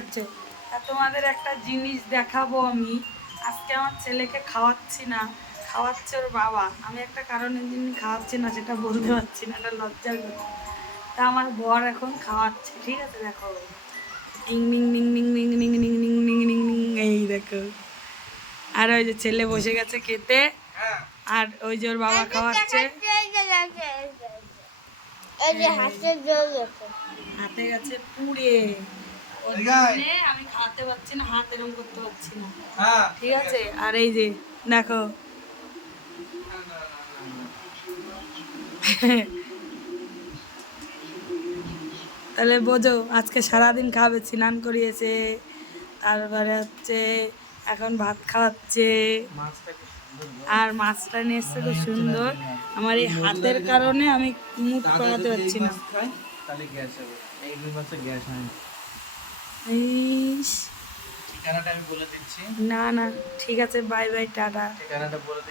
আচ্ছা, তোমাদের একটা জিনিস দেখাবো আমি। আজকে আমার ছেলেকে খাওয়াচ্ছি না, খাওয়াচ্ছে ওর বাবা। আমি একটা কারণের জন্য খাওয়াচ্ছি না সেটা বলতে পারছি না, এটা লজ্জার কথা। তা আমার বর এখন খাওয়াচ্ছে, ঠিক আছে? দেখো, ইং Ning Ning Ning Ning Ning Ning Ning Ning Ning Ning, এই দেখো। আর ওই যে ছেলে বসে গেছে খেতে, আর ওই যে ওর বাবা খাওয়াচ্ছে। হাতে গেছে পুড়ে, ওর জন্যে আমি খাওয়াতে পারছি না, হাত এরম করতে পারছি না, ঠিক আছে? আর এই যে দেখো, তাহলে বোঝো আজকে সারাদিন খাবে। স্নান করিয়েছে, তারপরে হচ্ছে এখন ভাত খাওয়াচ্ছে, আর মাছটা নিয়ে এসছে খুব সুন্দর। আমার এই হাতের কারণে আমি মুখ করাতে পারছি না। ইস, ঠিকানাটা আমি বলে দিচ্ছি। না না, ঠিক আছে, বাই বাই, টাটা। ঠিকানাটা বলে দিচ্ছি।